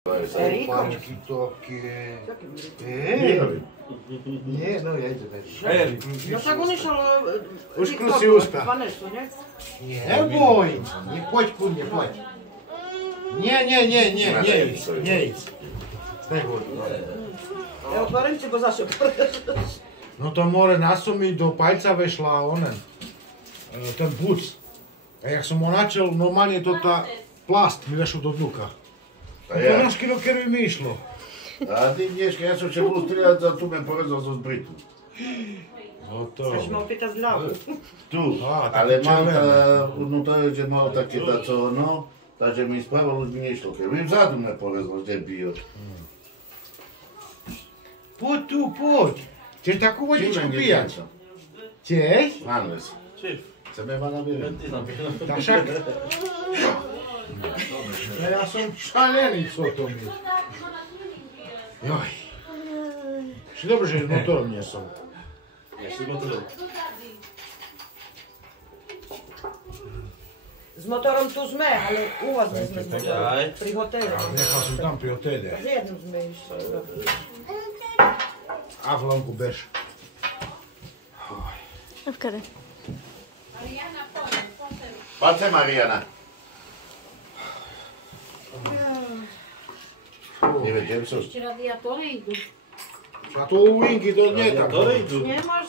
Pačky také. Nie, no jedzie. No tak on išao... Už krusi usta. Vanesu, ne? Neboj, не poď ku mne, poď. Nie idź. Neboj. Evo, otvorim ti, bo zašto prdeš. No to more naso mi do paljca vešla onen, ten buc. A jak som ho načel, normalnie to ta plast mi vešao do dnuka. A ja. Znaš kilo keru mi išlo. A ty dneška, ja som ťa budú strieľať za tu men porezal zo zbritu. No to. Chceš ma opýtať zľavu. Tu, A, ale také mám červené. vnútra, že mal také taco, no, takže mi sprava už mi nešlo, keď mi vzadu me porezal, že bio. Poď tu, poď. Chceš takú vodičku pijať? Chceš? Hanles. Chceme ma nabierať. Tak však. No ja som šalený, co to mi. Joj. Ešte dobre, že s motorom nie som. S motorom tu sme, ale u vás nie sme s motorom. Pri hoteli. Nechal som tam pri hotele. S jedným sme išli. A v lonku bež. A v kade? Pace, Mariana. Nevedem, co? Ešte radiátory idú. A to u Inky to nie tak. Nemáš